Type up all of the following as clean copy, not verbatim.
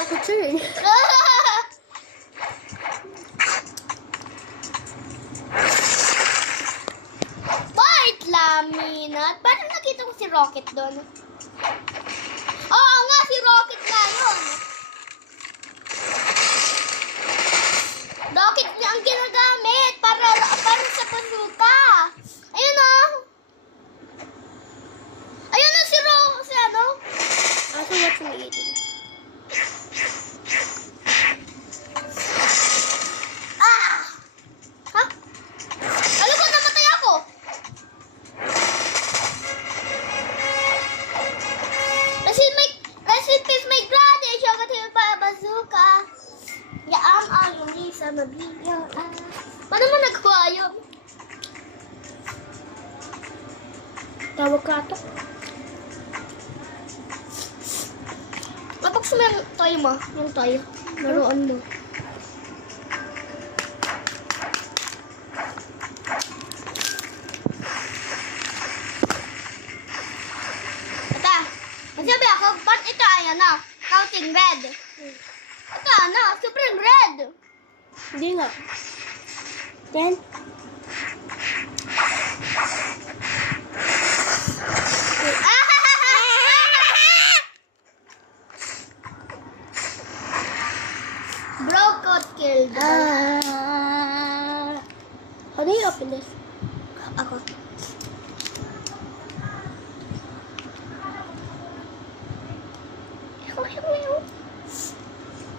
natatakot siya eh. Wait, laminat. Paano nakita ko si Rocket doon? Oo nga, si Rocket nga yun. Rocket niya ang ginagamit para sa bazooka. Ayun o. Ayun o si ano? Also, what's he eating? Ah! Ha? Alam ko, namatay ako. Rest in peace, my granny. Siya ka tayo pa bazooka. Yaam ang hindi sa mabigyan. Paano mo nagkuha yun? Tawag ka ito. Mapag sumayang tayo mo. Yung tayo. Naroon mo. Ata, magsabi ako, ba't ito ayan na? Counting red. Ito na, sobrang red. Hindi nga. Then, Bro got killed. how do you open this? Ako.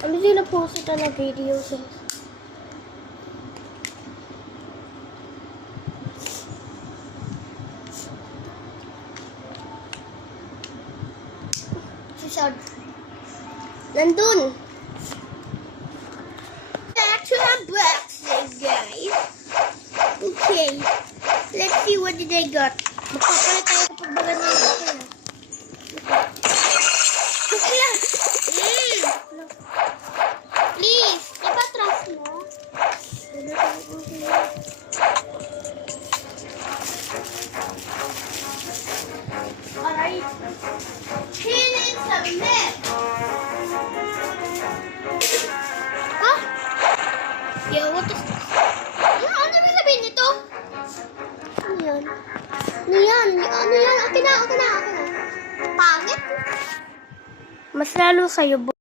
Ano din na-post ito na video sis? Si Shod. Nandun! Back to our box, guys. Okay. Let's see what did I got. Magpapalit tayo kapag baga na ito. Please, ipatras mo. Alright. Here is a map. Ha? Yo, what is this? Ano ibig sabihin nito? Ano yan? Ano yan? Ano yan? Akin na. Pangit? Mas lalo sa'yo,